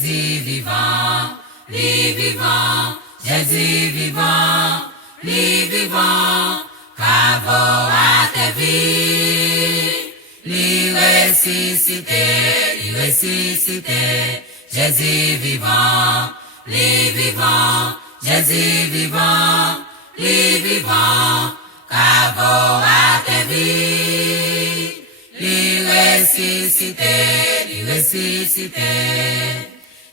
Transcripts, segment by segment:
Jésus vivant, lui vivant, Jésus vivant, lui vivant, qu'avant à ta vie, lui ressuscité, Jésus vivant, lui vivant, Jésus vivant, lui vivant, qu'avant à ta vie, lui ressuscité.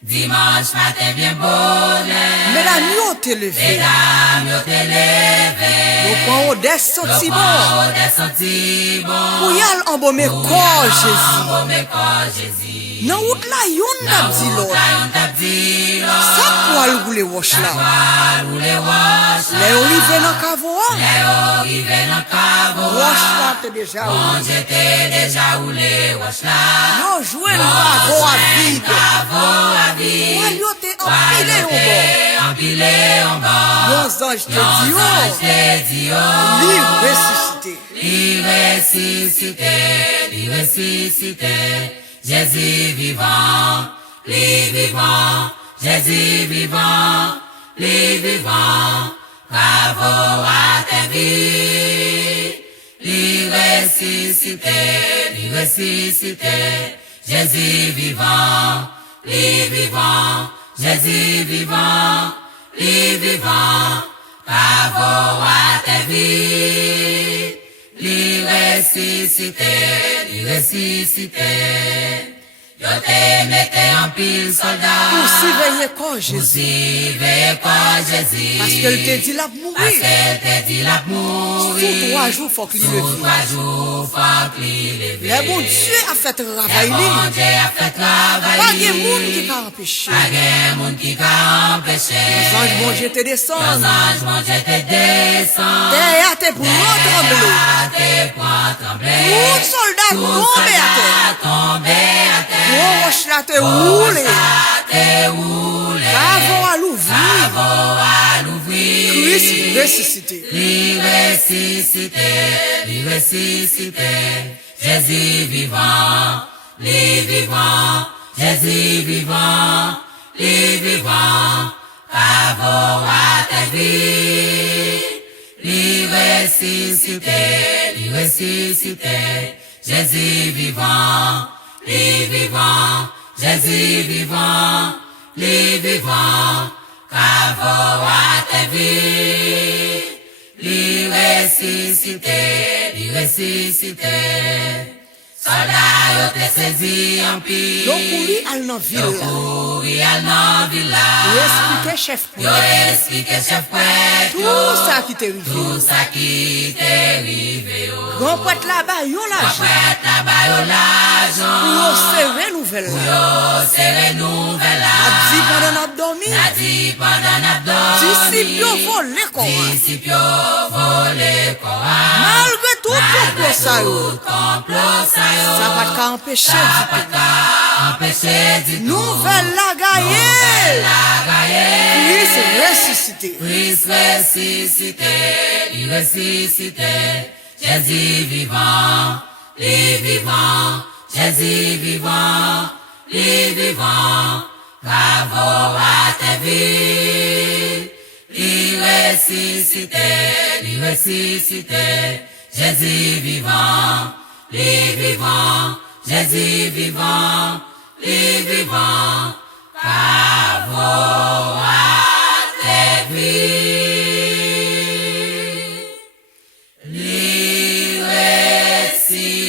Dimanche matin bien bonheur. Mesdames, yo te levé. Mesdames, yo te levé. Nous prenons des sentiments. Pour y aller embaumer corps Jésus. Nan route la yon tap di l'autre. Ça pour le rouler wash là. Les olives dans cavoa. Wash là te déjà roulé. Non jouer le cavoa vide. Moi yo te empilé en bas. Nos anges te dit oh. Lui ressuscité. Jésus vivant, lui vivant, Jésus vivant, lui vivant, bravo à ta vie, lui ressuscité, Jésus vivant, lui vivant, Jésus vivant, lui vivant, bravo à ta vie. Lui ressuscité. Yo te mette en pile soldat. Pour surveiller quoi Jésus. Parce qu'elle te dit la mourir. Sous 3 jours, faut qu'il levé. Le bon Dieu a fait travail. Pas de monde qui t'a empêché. Les anges bon Dieu te descendent. Terre te prend trembler. Tout soldat tombé à terre. Gros roche là te roule. Bravo à l'ouvrir. Christ ressuscité. Jésus vivant, Jésus vivant, bravo à ta vie. Lui ressuscité, Jésus vivant, Jésus vivant, bravo à ta vie. Lui ressuscité. Soldat yo te saisi en pile. Yo couri al nan ville. Yo expliqué chef prêtre. Tout ça qui te rive. Grand prêtre là-bas yo l'argent. Yo serré nouvelle là. A dit pendant n'a dormi. Disciples yo volé quoi. Malgré tout complot ça yo. Ça va pas empêcher nouvelle la gaillée. Christ ressuscité. Jésus vivant, Jésus vivant, bravo à ta vie. Lui ressuscité, Jésus vivant, Jésus vivant, bravo à ta vie. Lui ressuscité.